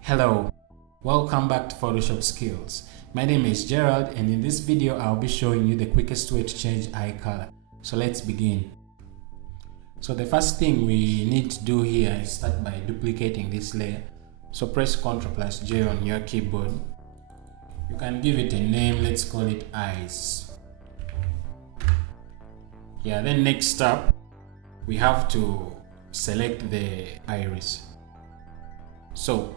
Hello, welcome back to Photoshop Skills. My name is Gerald, and in this video I'll be showing you the quickest way to change eye color. So let's begin. So the first thing we need to do here is start by duplicating this layer. So press Ctrl+J on your keyboard. You can give it a name, let's call it eyes. Yeah, then next up we have to select the iris. So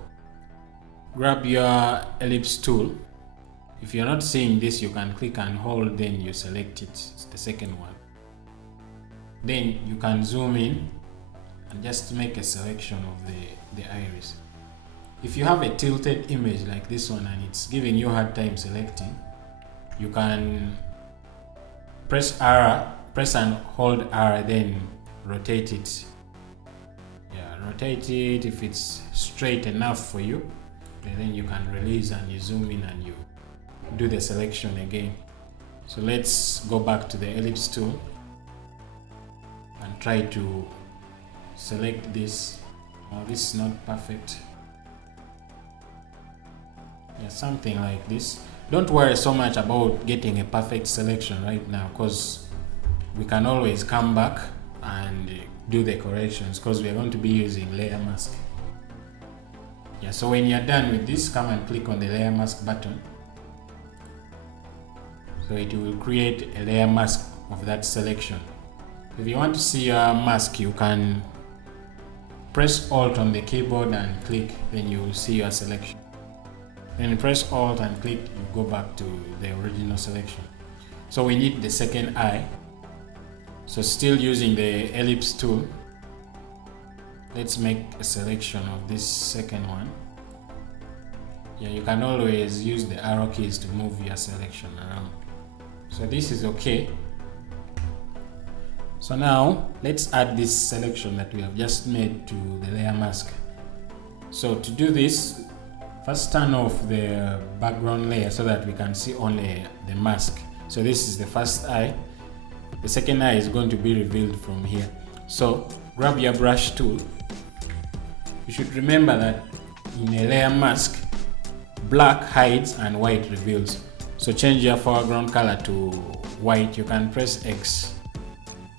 grab your ellipse tool. If you're not seeing this, you can click and hold, then you select it. It's the second one. Then you can zoom in and just make a selection of the iris. If you have a tilted image like this one and it's giving you a hard time selecting, you can press and hold R, then rotate it. Yeah, rotate it. If it's straight enough for you, and then you can release and you zoom in and you do the selection again. So let's go back to the ellipse tool and try to select this. Well, this is not perfect. Yeah, something like this. Don't worry so much about getting a perfect selection right now, because we can always come back and do the corrections, because we are going to be using layer mask. Yeah, so when you're done with this, come and click on the layer mask button. So it will create a layer mask of that selection. If you want to see your mask, you can press Alt on the keyboard and click, then you will see your selection. Then press Alt and click, you go back to the original selection. So we need the second eye. So still using the ellipse tool, let's make a selection of this second one. Yeah, you can always use the arrow keys to move your selection around. So this is okay. So now let's add this selection that we have just made to the layer mask. So to do this, first turn off the background layer so that we can see only the mask. So this is the first eye. The second eye is going to be revealed from here. So grab your brush tool. You should remember that in a layer mask, black hides and white reveals. So change your foreground color to white. You can press X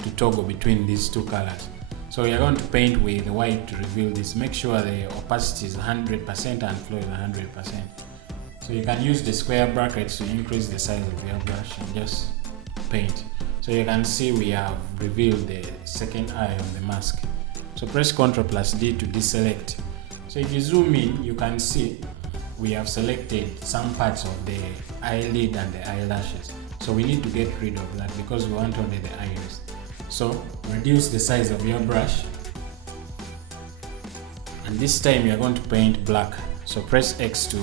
to toggle between these two colors. So you're going to paint with the white to reveal this. Make sure the opacity is 100% and flow is 100%. So you can use the square brackets to increase the size of your brush and just paint. So you can see we have revealed the second eye on the mask. So press Ctrl+D to deselect. So if you zoom in, you can see we have selected some parts of the eyelid and the eyelashes. So we need to get rid of that because we want only the iris. So reduce the size of your brush, and this time you're going to paint black. So press X to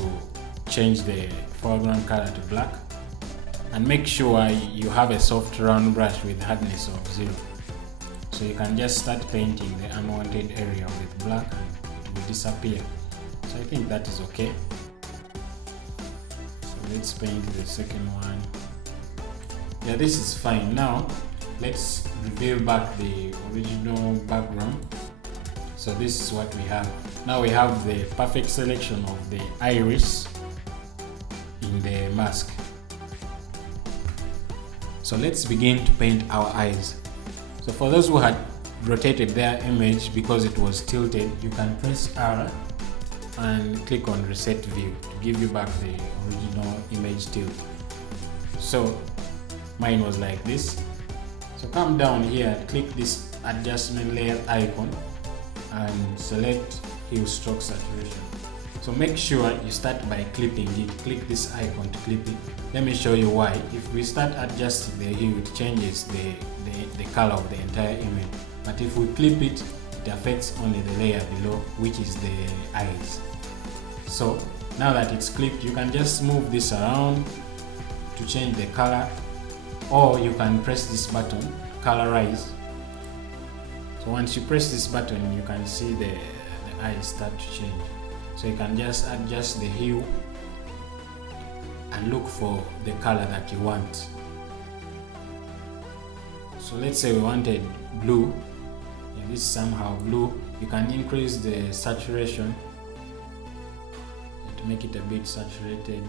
change the foreground color to black, and make sure you have a soft round brush with hardness of 0. So you can just start painting the unwanted area with black and it will disappear. So I think that is okay. So let's paint the second one. Yeah, this is fine. Now let's reveal back the original background. So this is what we have. Now we have the perfect selection of the iris in the mask. So let's begin to paint our eyes. So for those who had rotated their image because it was tilted, you can press R and click on Reset View to give you back the original image tilt. So mine was like this. So come down here, click this adjustment layer icon and select Hue Stroke Saturation. So make sure you start by clipping it. Click this icon to clip it. Let me show you why. If we start adjusting the hue, it changes the color of the entire image. But if we clip it, it affects only the layer below, which is the eyes. So now that it's clipped, you can just move this around to change the color, or you can press this button, colorize. So once you press this button, you can see the eyes start to change. So you can just adjust the hue and look for the color that you want. So let's say we wanted blue, and this is somehow blue. You can increase the saturation to make it a bit saturated.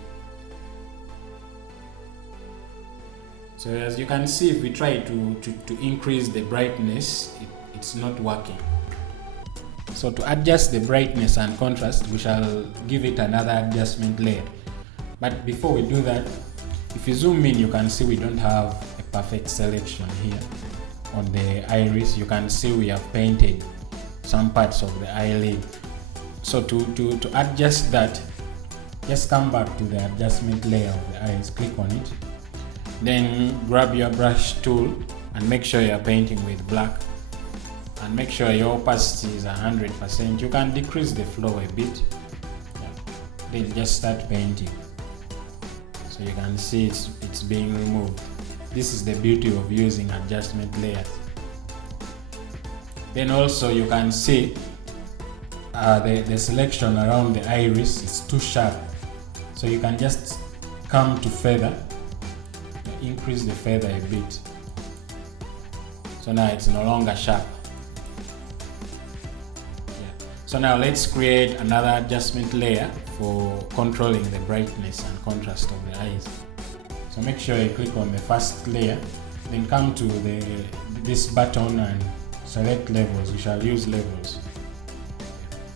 So as you can see, if we try to increase the brightness, it's not working. So to adjust the brightness and contrast, we shall give it another adjustment layer. But before we do that, if you zoom in, you can see we don't have a perfect selection here. On the iris, you can see we have painted some parts of the eyelid. So to adjust that, just come back to the adjustment layer of the eyes, click on it. Then grab your brush tool and make sure you're painting with black. And make sure your opacity is 100%. You can decrease the flow a bit. Then just start painting. So you can see it's being removed. This is the beauty of using adjustment layers. Then also you can see the selection around the iris is too sharp. So you can just come to feather, increase the feather a bit. So now it's no longer sharp. So now let's create another adjustment layer for controlling the brightness and contrast of the eyes. So make sure you click on the first layer, then come to this button and select levels. We shall use levels.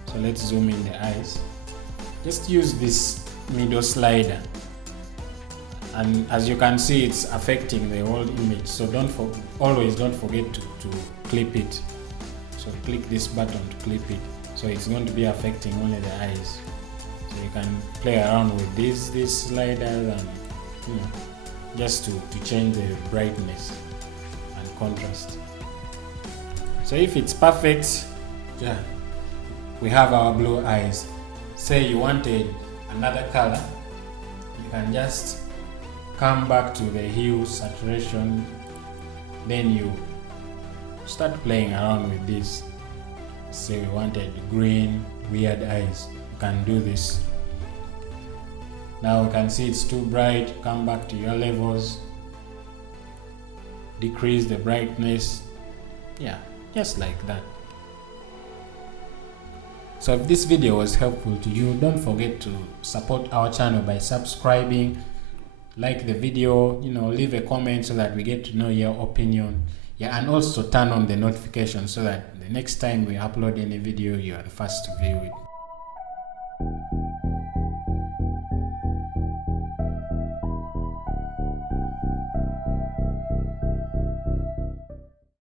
So let's zoom in the eyes. Just use this middle slider, and as you can see, it's affecting the whole image. So always don't forget to clip it. So click this button to clip it. So it's going to be affecting only the eyes. So you can play around with these sliders and just to change the brightness and contrast. So if it's perfect, we have our blue eyes. Say you wanted another color, you can just come back to the hue, saturation, then you start playing around with this. Say we wanted green, weird eyes, you can do this. Now you can see it's too bright, come back to your levels, decrease the brightness, just like that. So if this video was helpful to you, don't forget to support our channel by subscribing, like the video, leave a comment so that we get to know your opinion. And also turn on the notification so that the next time we upload any video, you are the first to view it.